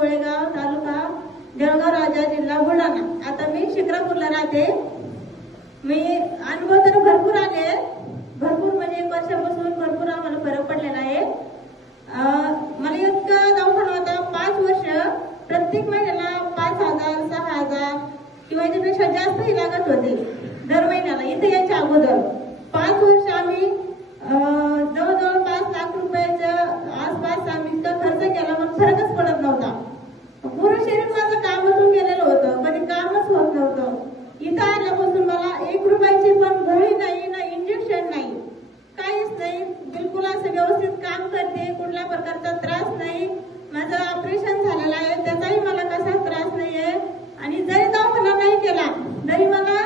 गोळेगाव, तालुका जळगाव राजा, जिल्हा बुलढाणा. आता मी शिक्रापूरला राहते. मी अनुभव तर भरपूर आले, भरपूर म्हणजे 1 वर्षापासून भरपूर आम्हाला फरक पडलेला आहे. मला इतका दवाखाना होता 5 वर्ष, प्रत्येक महिन्याला 5,000 6,000 किंवा याच्यापेक्षा जास्तही लागत होते दर महिन्याला. इथे याच्या अगोदर 5 वर्ष आम्ही जवळजवळ 5 लाख रुपयाच्या आसपास आम्ही इतका खर्च केला, पण फरकच पडत नव्हता. पूर्ण शरीर माझं कामातून गेलेलं होतं, कधी कामच होत नव्हतं. इथं आल्यापासून मला 1 रुपयाची पण गोळी नाही, ना इंजेक्शन नाही, काहीच नाही. बिलकुल असं व्यवस्थित काम करते, कुठल्या प्रकारचा त्रास नाही. माझं ऑपरेशन झालेलं आहे, त्याचाही मला कसाच त्रास नाहीये. आणि जरी दवाखाना नाही केला तरी मला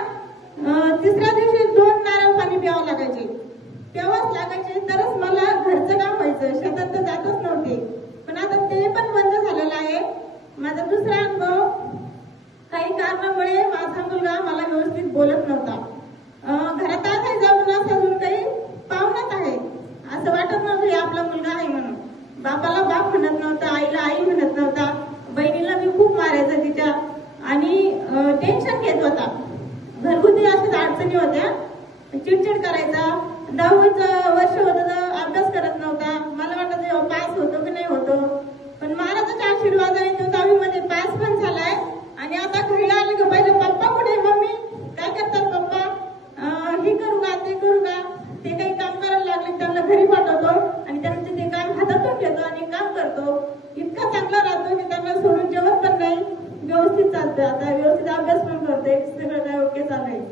3ऱ्या दिवशी 2 नारळ पाणी प्यावं लागायचे, प्यावंच लागायचे, तरच मला घरचं काम व्हायचं. शेतात तर जातच नव्हते. पण आता ते पण बंद झालेलं आहे. माझा दुसरा अनुभव, काही कारणामुळे माझा मुलगा मला व्यवस्थित बोलत नव्हता. घरात असायचा पण असं अजून काही पाहुणाच आहे असं वाटत नव्हतं हे आपला मुलगा आहे म्हणून. बापाला बाप म्हणत नव्हता, आईला आई म्हणत नव्हता. बहिणीला मी खूप मारायचा तिच्या, आणि टेन्शन घेत होता. घरगुती अशाच अडचणी होत्या, चिडचिड करायचा. 10वीचं वर्ष होतं तर अभ्यास करत नव्हता. मला वाटत पास होतो की नाही होतो, पण महाराजाच्या आशीर्वादाने तो 10वी मध्ये पास पण झालाय. आणि आता घरी आले की पहिले पप्पा कुठे, मम्मी काय करतात पप्पा, हे करू का ते करू का. ते काही काम करायला लागले त्यांना घरी पाठवतो आणि त्यांचं ते काम हातातून घेतो आणि काम करतो. इतका चांगला राहतो की त्यांना सोडून जेवत पण नाही. व्यवस्थित चालतं, आता व्यवस्थित अभ्यास पण करते, सगळं काय ओके चालू आहे.